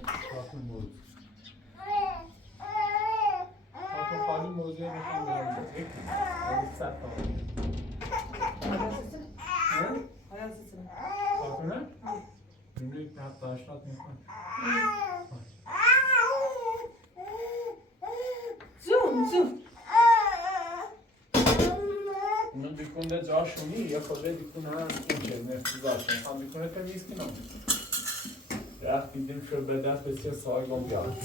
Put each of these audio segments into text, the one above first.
کافی موز کافی خالی موزه میخوام برم یک صد تومن کافی نه؟ یک 70-80 میخوام زوم اینو بیکنده جاشونی یا خورده بیکنه هم اینچه نفیزاشون هم بیکنه تمیز کنم رخت دیدیم شد به دست بسیار سایگم بیاد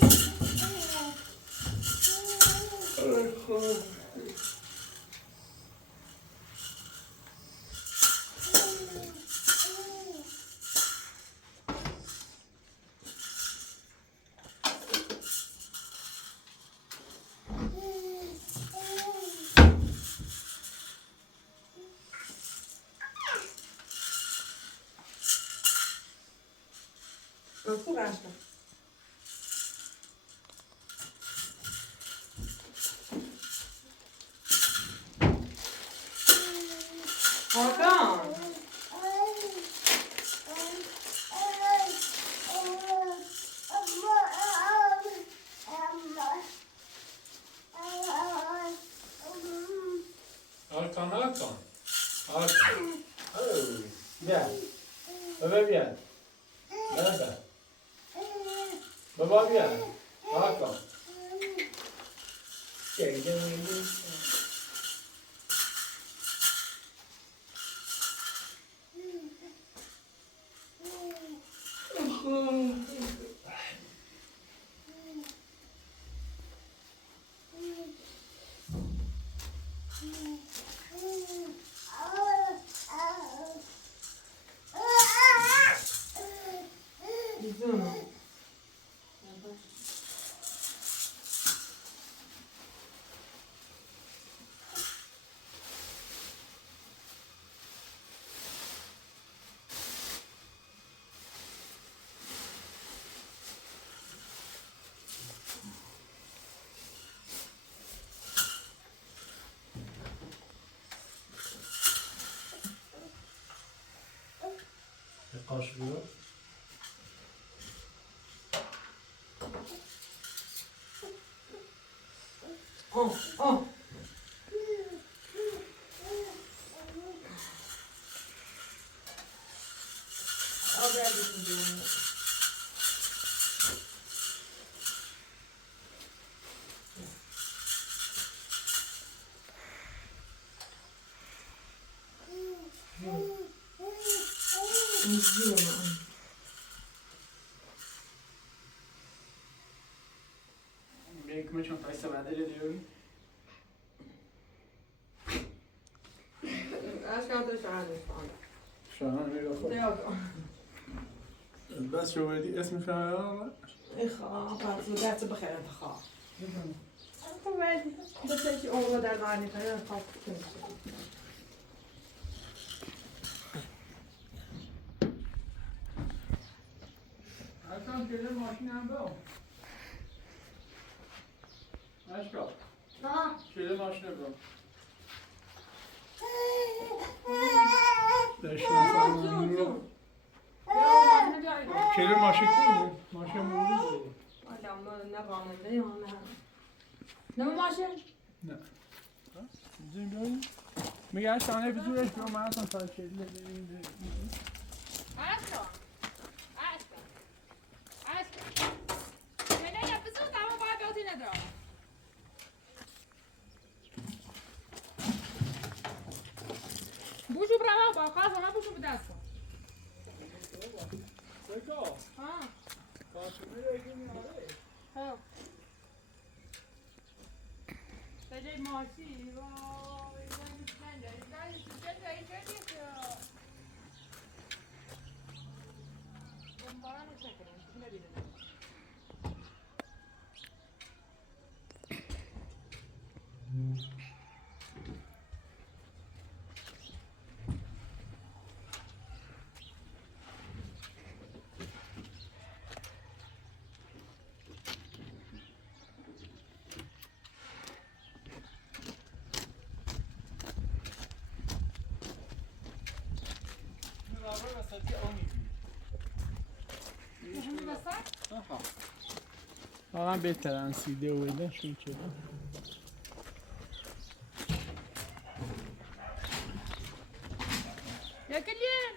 خوب رشتم آدم Arkan, Arkan. Arkan. Oh, gel. Baba gel. Nerede? Baba gel. Arkan. Gel, gel, gel. زوم Kaç diyor? آه Belki çok fayda var diyorum. اشکال شهر شاهان میگه خب. بس شو بدی اسم شاهان إخا دست بخير أنت خا. بس شيء أول ده معني خلينا نخاف Erkan gelir maşinen be o. Erkan. Gelir maşine be o. Gelir maşin koyuyor. Maşin vurdu. Adam ne kanında ya ne maşın? Ne? Bizim böyle. میگه شانه بزرگش بیام من اصلا تا چهل Puxa pra lá, pra casa, não puxa pra dessa. Legal. Ah. Tá primeiro aqui na areia. É. Peguei mocinho. آها واقعا بترنسیده و ایده شون شده Yakalayan.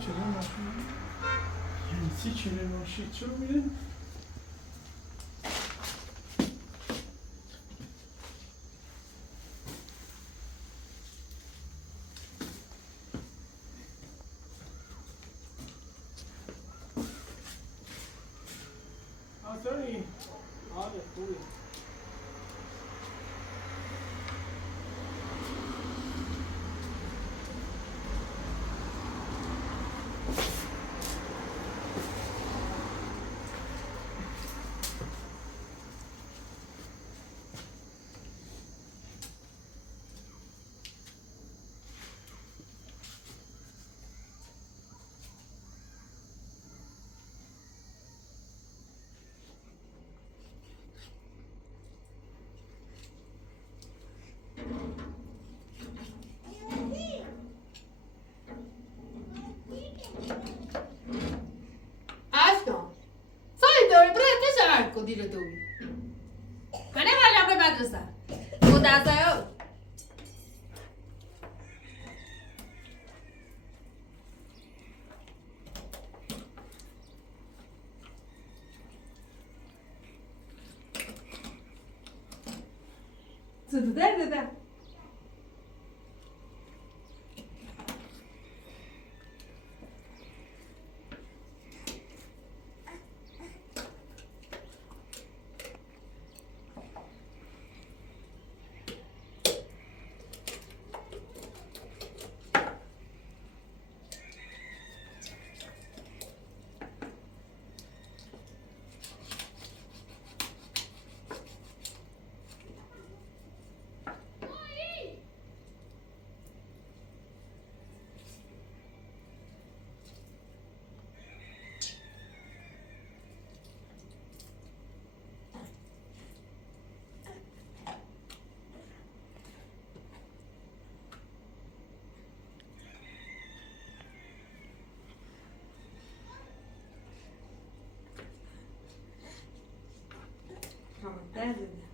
چرا ماشین؟ یعنی چرا ماشین؟ چرا میره؟ آسانی آره خوبی dire tu. Ma ne voglio per madrasa. Tu da sayo. Tudo deve dar. Deve dar.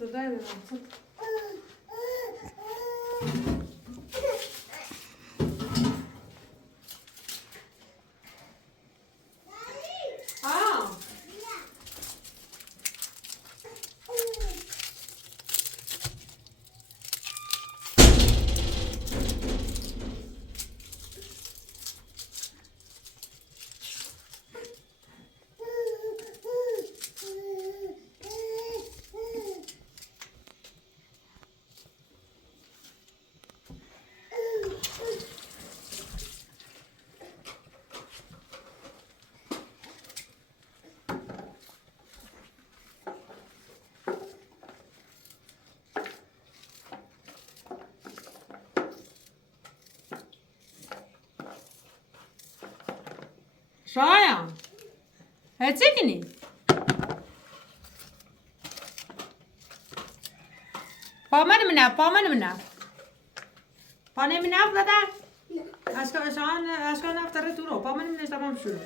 صدای شایان هچی کنی؟ پامن منه پانه منه بده اشکال نفتره تو رو پامن منه تمام شروع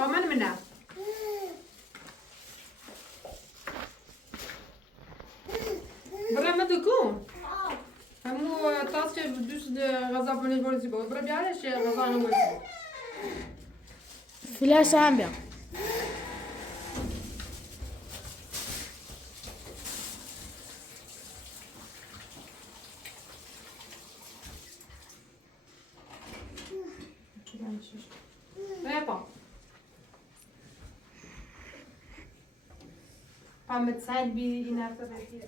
پامن منه برای ما دکون همو تاس که دوست غذا پنیر بردی بود برای بیارش غذا نمویسی فلاش هم بیام Lepo. Pa med sedbi in narediti.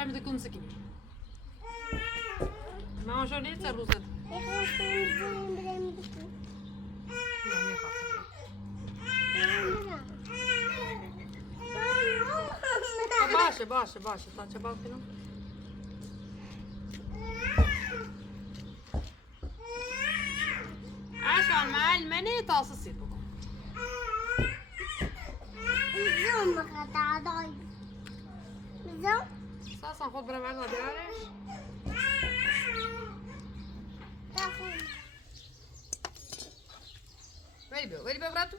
Hebben we de kunstje? Maar zo niet zo roze. باشه تا چه باید کنم؟ عشان مع المني تاسسي بكم ساسا خود برم عدنا بیارش ولی بیا براتو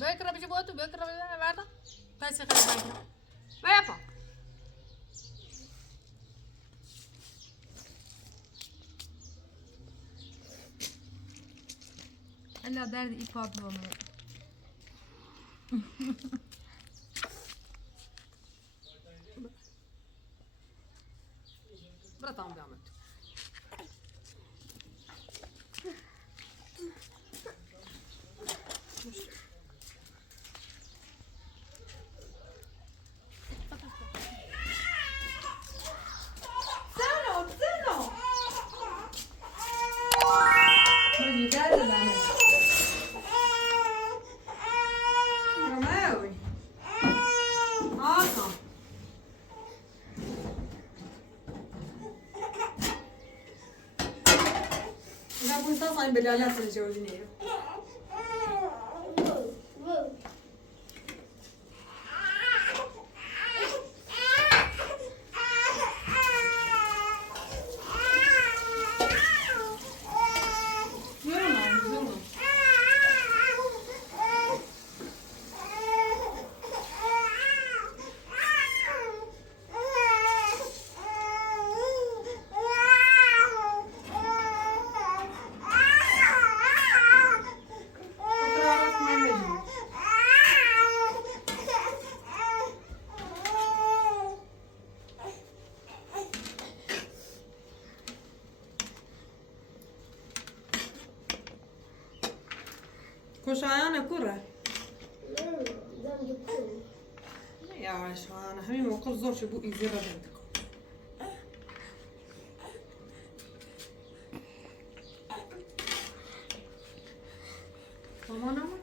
بكره بيجي بوقته بكره بعده بس خلي بكره ما يبقى الا درد ايقاد بومه براتام بعمل in bedaglia se leggevo di nero. Io non ho, خوشایانه کوره یا شایانه همین موقع زور شو بو ایزی را بندکن مامان اما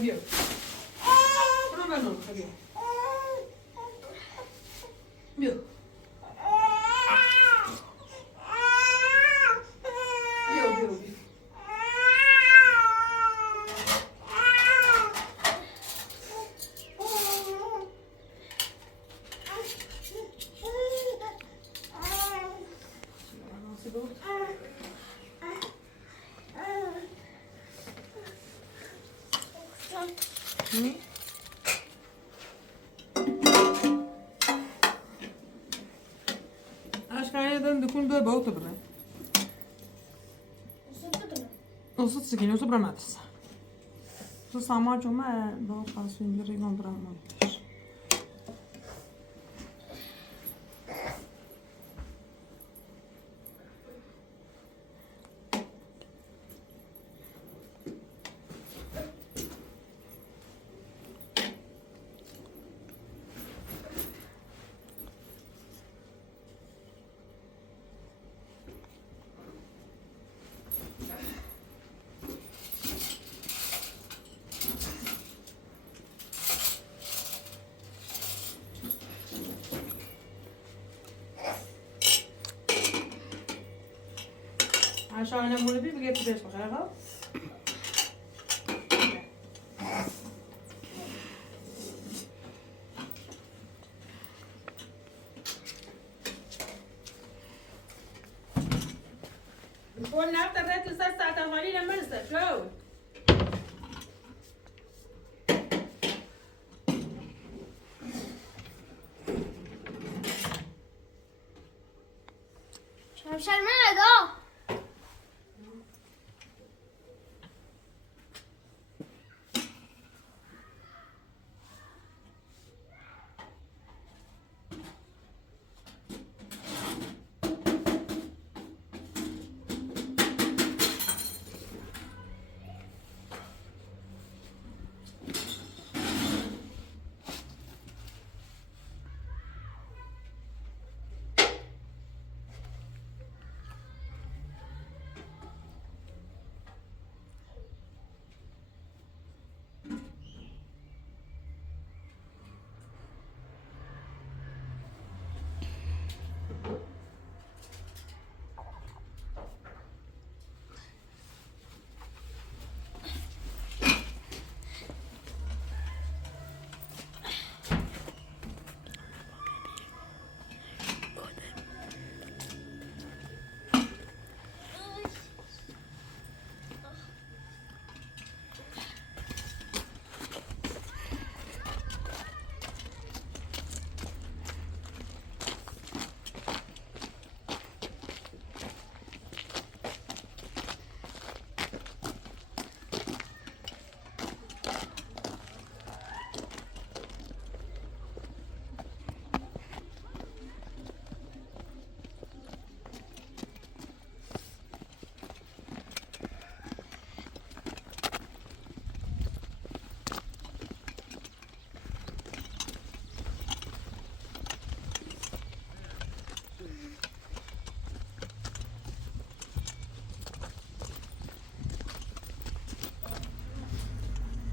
بيو انا بنام بيو بيو بيو بيو بيو Aşkına dukun böyle balık tabii. Olsun sıkıntı olsun bıramadız. Bu samar cuma balık fasulyeleri rigon bırakmamış. Aşağı önemli bunu bir getireceğiz bakalım. يكون نفط الريت الساعة 80 لما ننسى شو شمشان ما هذا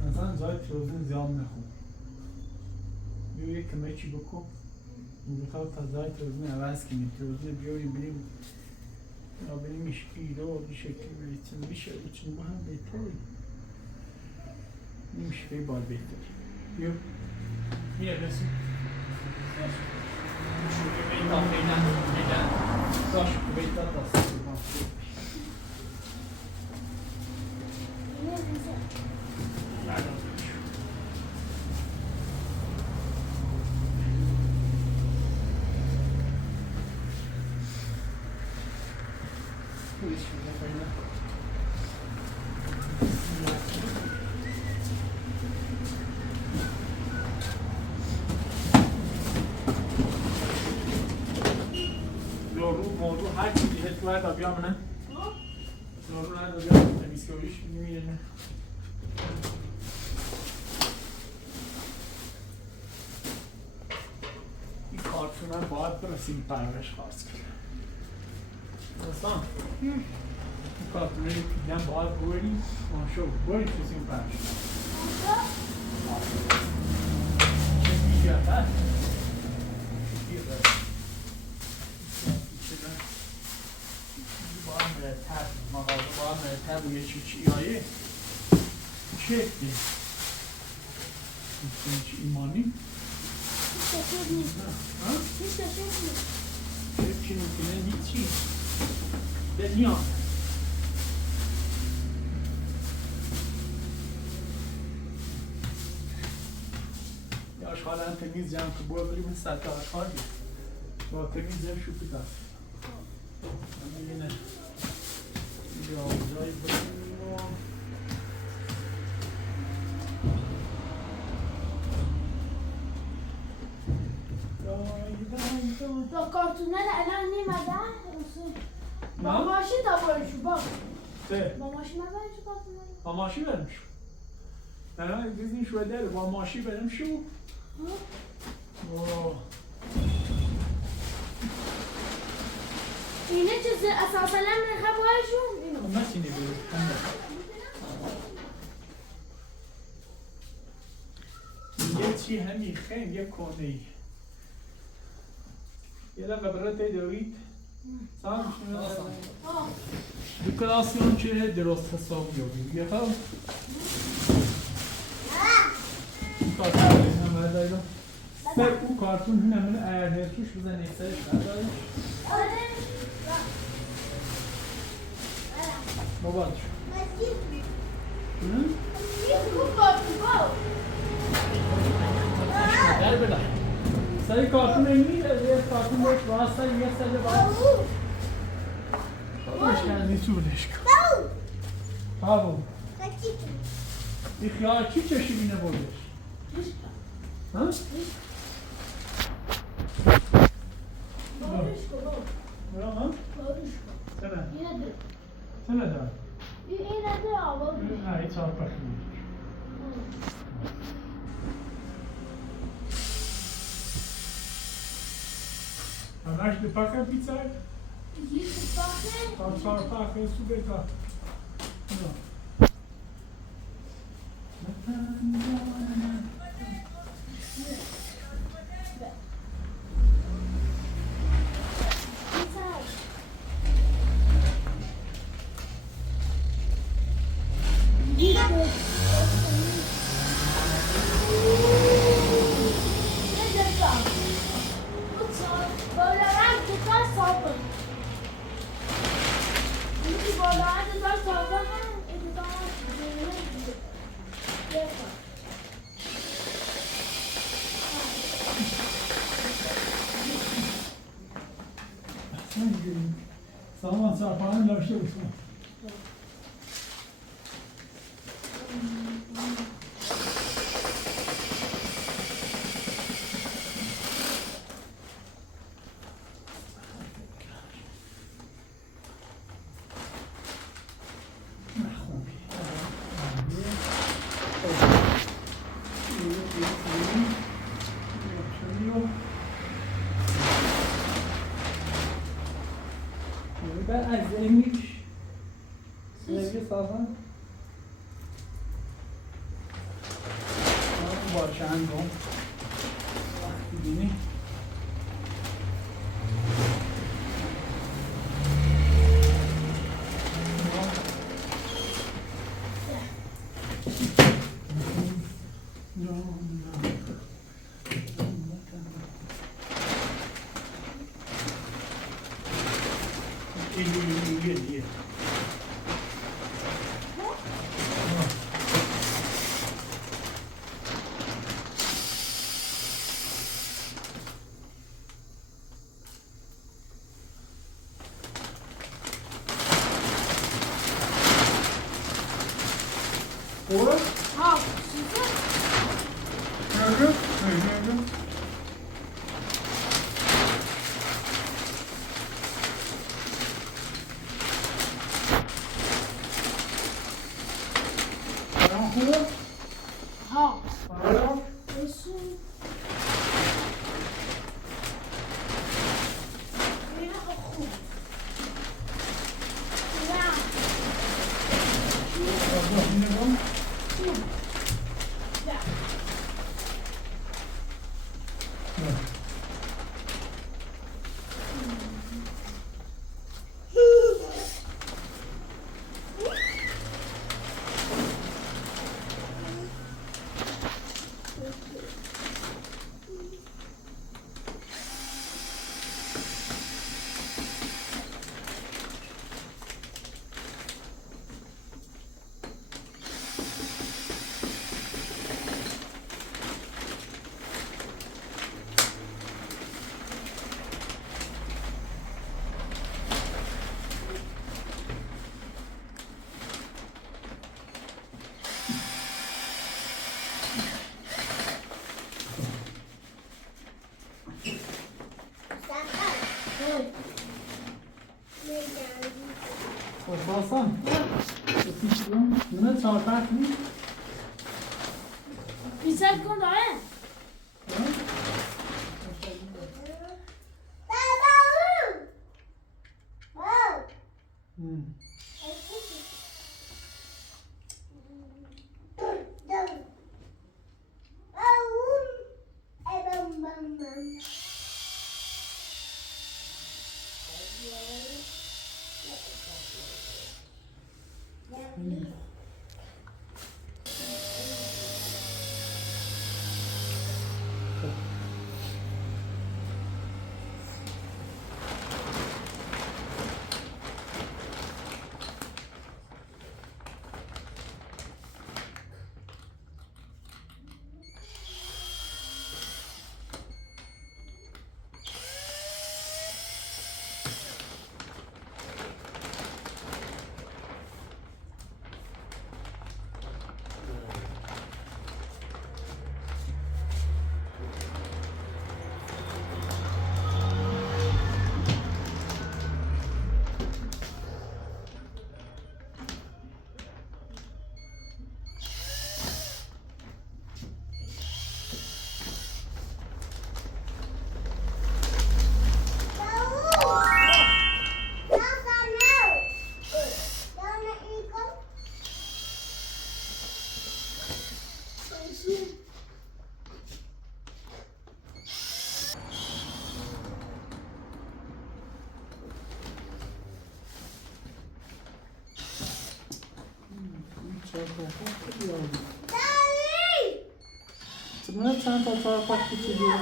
مثلا جای پیروزین زیاد نخون کمه چی بکن میخواد فضای توزنه عوض کنیم توزنه بیاریم بریم یا بریمش ایرو به شکل بریتیم میشه بچین با هم بهتری نمیشه به بار بهتری بیا میره رسیم شوی بیتا فیلن داشت بیتا دست موضوع هر چیزی هست باید آبیا منه نورو نداره بیا نمیسکویش میمیرنه این کارتون هم باید برسیم پرورش خواست کنه دوستان این کارتون رو پیدن باید بریم ماشو بریم برسیم پرورش چه بیگه هست مغازه با هم مرتب یه چیایی چه دی؟ چه ایمانی؟ چه نمیتونه هیچی دنیا یا اشغال هم تمیز جمع که باید بریم سطح اشغال بید با تمیز هم شو پیدا همینه یا جای بریم تو کارتونه الان نیمده با ماشین تا برشو با ماشین برشو کارتونه با ماشین بریم شو الان دیزنی شو داره با ماشین بریم شو اینه چیز اساسا نمیخواه باشون اینو ماشینی بریم یه چی همی خیلی یه کنه ای یه لقه برای دارید سلام شما دکلاسیون چه درست حساب یابیم یه هم کارتون هم برداریم سر اون کارتون همون ارهرتوش بزنید سرش برداریم موبایل در بلا سری کارتون میره یه کارتون باید واسه یه سری باید باش کردی تو بودش کن بابو این خیال چی چشی بینه بودش ها؟ برا ها؟ سنه دار این نده آبا نه این چهار پخیم همش دو پخه پیتزا یه سپاخه چهار پخه سو بتا سامان سرپاهن داشته باشم از امیش سنگی سازن باشه انگام İyi. Oğlum, Ha, sizi. nerede? Yahu, Ha. hala. Nasıl? Yine oku. Ya. Allah yine bak. Ya. Evet. Toplasan. Buna çarparsın. Güzel konu he. Buna çanta çarpak geçiriyor.